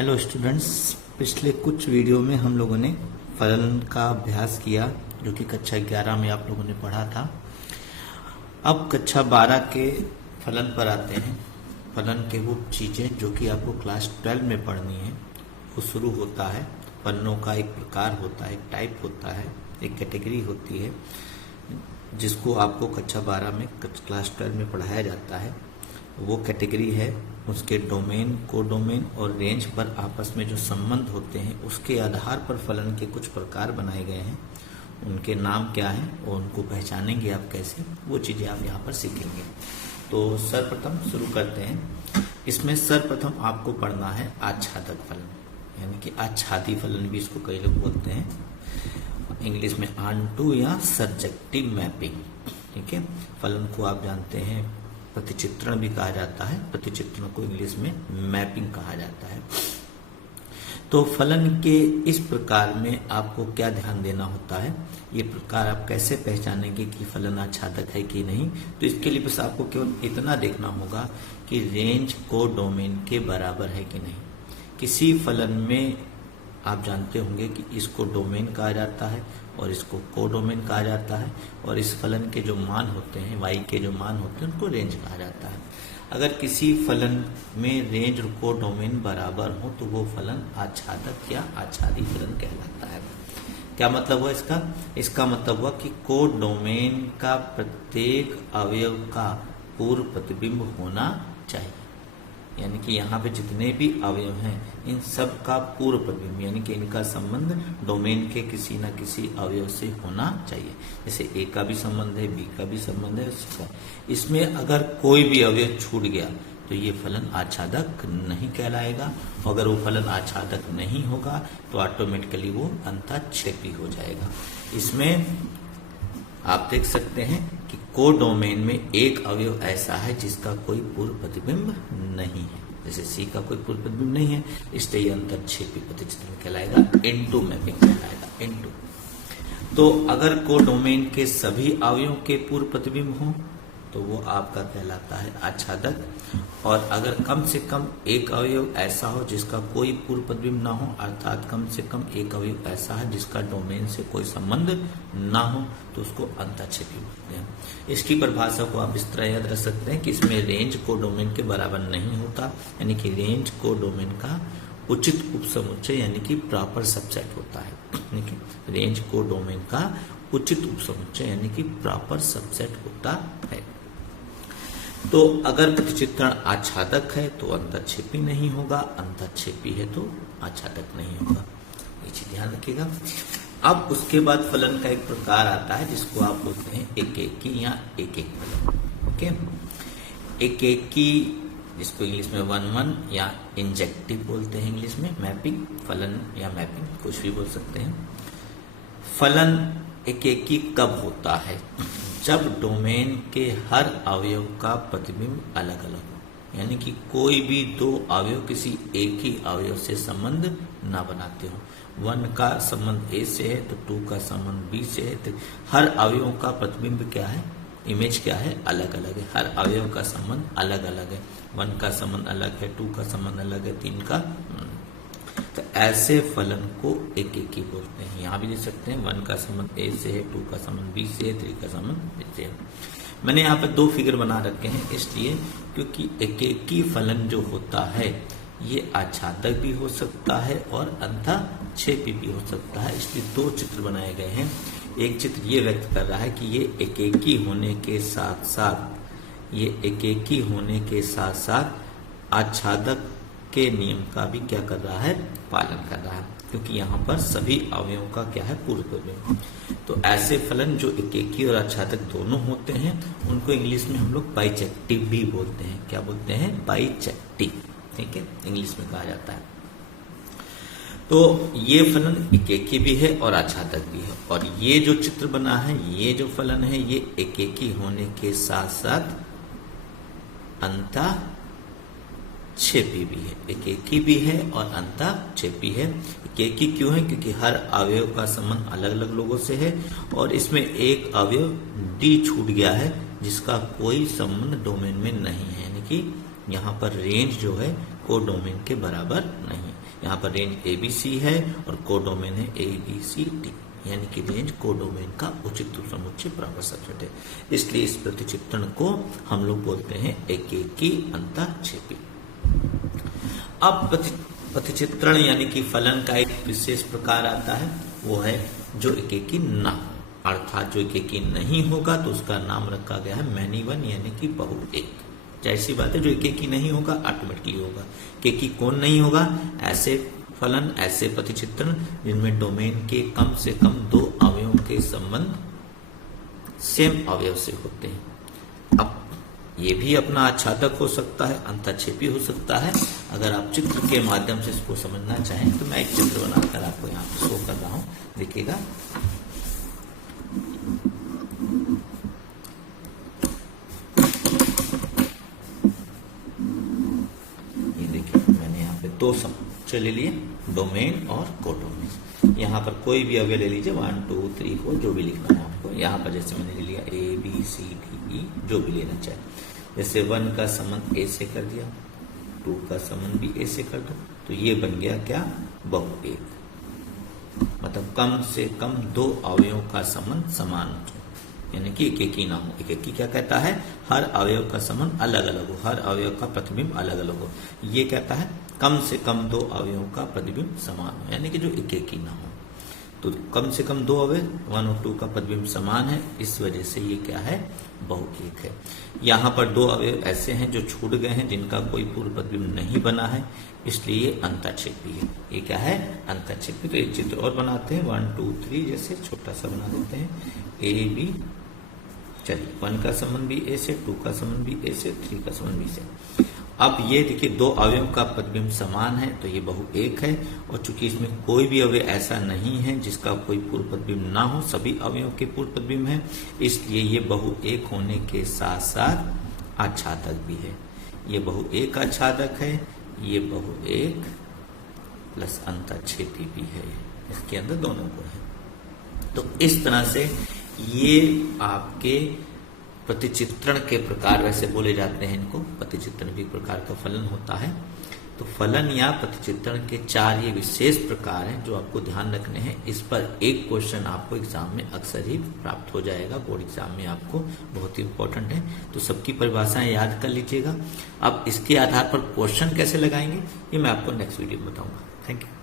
Hello students, पिछले कुछ video में हम लोगों ने फलन का अभ्यास किया जो कि कक्षा 11 में आप लोगों ने पढ़ा था। अब कक्षा 12 के फलन पर आते हैं। फलन के वो चीज़ें जो कि आपको क्लास 12 में पढ़नी है वो शुरू होता है। फलनों का एक प्रकार होता है, एक टाइप होता है, एक कैटेगरी होती है जिसको आपको कक्षा 12 में क्लास 12 में पढ़ाया जाता है। वो कैटेगरी है उसके डोमेन, कोडोमेन और रेंज पर आपस में जो संबंध होते हैं उसके आधार पर फलन के कुछ प्रकार बनाए गए हैं। उनके नाम क्या हैं और उनको पहचानेंगे आप कैसे, वो चीज़ें आप यहाँ पर सीखेंगे। तो सर्वप्रथम शुरू करते हैं। इसमें सर्वप्रथम आपको पढ़ना है आच्छादक फलन, यानी कि आच्छादी फलन भी इसको कई लोग बोलते हैं, इंग्लिश में ऑनटू या सब्जेक्टिव मैपिंग। ठीक है, फलन को आप जानते हैं प्रतिचित्रण भी कहा जाता है, प्रतिचित्रण को इंग्लिश में मैपिंग कहा जाता है। तो फलन के इस प्रकार में आपको क्या ध्यान देना होता है, ये प्रकार आप कैसे पहचानेंगे कि फलन आच्छादक है कि नहीं। तो इसके लिए बस आपको केवल इतना देखना होगा कि रेंज को डोमेन के बराबर है कि नहीं। किसी फलन में आप जानते होंगे कि इसको डोमेन कहा जाता है और इसको कोडोमेन कहा जाता है, और इस फलन के जो मान होते हैं, y के जो मान होते हैं, उनको रेंज कहा जाता है। अगर किसी फलन में रेंज और कोडोमेन बराबर हो तो वो फलन आच्छादक या आच्छादी फलन कहलाता है। क्या मतलब हुआ इसका? इसका मतलब हुआ कि कोडोमेन का प्रत्येक अवयव का पूर्व प्रतिबिंब होना चाहिए, यानी कि यहाँ पे जितने भी अवयव हैं इन सब का पूर्व प्रतिबिंब, यानी कि इनका संबंध डोमेन के किसी न किसी अवयव से होना चाहिए। जैसे ए का भी संबंध है, बी का भी संबंध है, इसमें अगर कोई भी अवयव छूट गया तो ये फलन आच्छादक नहीं कहलाएगा। अगर वो फलन आच्छादक नहीं होगा तो ऑटोमेटिकली वो अंतःक्षेपी हो जाएगा। इसमें आप देख सकते हैं कि कोडोमेन में एक अवयव ऐसा है जिसका कोई पूर्व प्रतिबिंब नहीं है, जैसे सी का कोई पूर्व प्रतिबिंब नहीं है, इसलिए ये अंतःक्षेपी प्रतिचित्रण कहलाएगा, इनटू मैपिंग कहलाएगा, इनटू। तो अगर कोडोमेन के सभी अवयवों के पूर्व प्रतिबिंब हो तो वो आपका कहलाता है आच्छादक, और अगर कम से कम एक अवयव ऐसा हो जिसका कोई पूर्व प्रतिबिंब ना हो, अर्थात कम से कम एक अवयव ऐसा है जिसका डोमेन से कोई संबंध ना हो, तो उसको अंतःक्षेपी बोलते हैं। इसकी परिभाषा को आप इस तरह याद रख सकते हैं कि इसमें रेंज को डोमेन के बराबर नहीं होता, यानी कि रेंज को डोमेन का उचित उपसमुच्चय यानी कि प्रॉपर सबसेट होता है। रेंज को डोमेन का उचित उपसमुच्चय यानी कि प्रॉपर सबसेट होता है। तो अगर प्रतिचित्रण आच्छादक है तो अंतःक्षेपी नहीं होगा, अंतःक्षेपी है तो आच्छादक नहीं होगा, ये चीज ध्यान रखिएगा। अब उसके बाद फलन का एक प्रकार आता है जिसको आप बोलते हैं एकेकी या एक एक फलन। ओके, एकेकी जिसको इंग्लिश में 1-1 या इंजेक्टिव बोलते हैं, इंग्लिश में मैपिंग, फलन या मैपिंग कुछ भी बोल सकते हैं। फलन एकेकी कब होता है? जब डोमेन के हर अवयव का प्रतिबिंब अलग अलग हो, यानी कि कोई भी दो अवयव किसी एक ही अवयव से संबंध ना बनाते हो। 1 का संबंध ए से है तो 2 का संबंध बी से है, तो हर अवयव का प्रतिबिंब क्या है, इमेज क्या है, अलग अलग है। हर अवयव का संबंध अलग अलग है, 1 का संबंध अलग है, 2 का संबंध अलग है, 3 का। तो ऐसे फलन को एकेकी बोलते हैं। यहाँ भी देख सकते हैं 1 का संबंध ए से है, 2 का संबंध बी से है, 3 का संबंध बी से है। मैंने यहाँ पे 2 फिगर बना रखे हैं इसलिए क्योंकि एकेकी फलन जो होता है ये आच्छादक भी हो सकता है और अंतःक्षेपी भी हो सकता है, इसलिए 2 चित्र बनाए गए हैं। एक चित्र ये व्यक्त कर रहा है कि ये एकेकी होने के साथ साथ, ये एकेकी होने के साथ साथ आच्छादक के नियम का भी क्या कर रहा है, पालन कर रहा है, क्योंकि यहाँ पर सभी अवयवों का क्या है, पूर्व प्रतिबिंब। तो ऐसे फलन जो एकेकी और आच्छादक दोनों होते हैं उनको इंग्लिश में हम लोग बाइजेक्टिव भी बोलते हैं। क्या बोलते हैं? बाइजेक्टिव। ठीक है, इंग्लिश में कहा जाता है। तो ये फलन एकेकी भी है और आच्छादक भी है, और ये जो चित्र बना है, ये जो फलन है, ये एकेकी होने के साथ साथ अंतःक्षेपी भी है, एकेकी भी है और अंतःक्षेपी है। एकेकी क्यों है? क्योंकि हर अवयव का संबंध अलग अलग लोगों से है, और इसमें एक अवयव डी छूट गया है जिसका कोई संबंध डोमेन में नहीं है, यानी कि यहाँ पर रेंज जो है कोडोमेन के बराबर नहीं। यहाँ पर रेंज ABC है और कोडोमेन है ABCD, यानी कि रेंज कोडोमेन का उचित समुच्चय बराबर सबसेट है। इसलिए इस प्रतिचित्रण को हम लोग बोलते हैं एकेकी अंतःक्षेपी। अब प्रतिचित्रण यानी कि फलन का एक विशेष प्रकार आता है, वो है जो एकेकी न हो, अर्थात जो एकेकी नहीं होगा तो उसका नाम रखा गया है मैनी वन, यानी कि बहु एक। जाहिर सी बात है, जो एकेकी नहीं होगा ऑटोमेटिकली होगा। एकेकी कौन नहीं होगा? ऐसे फलन, ऐसे प्रतिचित्रण जिनमें डोमेन के कम से कम दो अवयवों के संबंध सेम अवयव से होते हैं। अब ये भी अपना आच्छादक हो सकता है, अंतःक्षेपी हो सकता है। अगर आप चित्र के माध्यम से इसको समझना चाहें तो मैं एक चित्र बनाकर आपको यहाँ पर शो कर रहा हूं, देखिएगा। ये देखिए, मैंने यहाँ पे दो समुच्चय ले लिए, डोमेन और कोडोमेन। यहाँ पर कोई भी अवयव ले लीजिए, 1 2 3 4 जो भी लिखना है आपको। यहाँ पर जैसे मैंने ले लिया ABCDE, जो भी लेना चाहे। जैसे 1 का संबंध A से कर दिया, 2 का संबंध भी A से कर दो, तो ये बन गया क्या? बहु एक। मतलब कम से कम दो अवयवों का संबंध समान हो, यानी कि एकेकी ना हो। एकेकी क्या कहता है? हर अवयव का संबंध अलग अलग हो, हर अवयव का प्रतिबिंब अलग अलग हो। ये कहता है कम से कम दो अवयवों का प्रतिबिंब समान हो, यानी कि जो एकेकी ना हो। तो कम से कम दो अवयव 1 और 2 का प्रतिबिंब समान है, इस वजह से ये क्या है? बहु एक है। यहाँ पर दो अवयव ऐसे हैं जो छूट गए हैं, जिनका कोई पूर्व प्रतिबिंब नहीं बना है, इसलिए ये अंतःक्षेपी है। ये क्या है? अंतःक्षेपी। तो एक चित्र और बनाते हैं, 1 2 3 जैसे छोटा सा बना देते हैं। AB, चलिए 1 का संबंध भी A से, 2 का संबंध भी A से, 3 का संबंध B से। अब ये देखिए, दो अवयव का प्रतिबिंब समान है, तो ये बहु एक है। और चूंकि इसमें कोई भी अवयव ऐसा नहीं है जिसका कोई पूर्व प्रतिबिंब ना हो, सभी अवयवों के पूर्व प्रतिबिंब है, इसलिए ये बहु एक होने के साथ साथ आच्छादक भी है। ये बहु एक आच्छादक है, ये बहु एक प्लस अंतःक्षेपी भी है, इसके अंदर दोनों को है। तो इस तरह से ये आपके प्रतिचित्रण के प्रकार वैसे बोले जाते हैं इनको। प्रतिचित्रण भी प्रकार का फलन होता है। तो फलन या प्रतिचित्रण के 4 ये विशेष प्रकार हैं जो आपको ध्यान रखने हैं। इस पर एक क्वेश्चन आपको एग्जाम में अक्सर ही प्राप्त हो जाएगा, बोर्ड एग्जाम में आपको बहुत ही इंपॉर्टेंट है। तो सबकी परिभाषाएं याद कर लीजिएगा। अब इसके आधार पर क्वेश्चन कैसे लगाएंगे ये मैं आपको नेक्स्ट वीडियो में बताऊंगा। Thank you.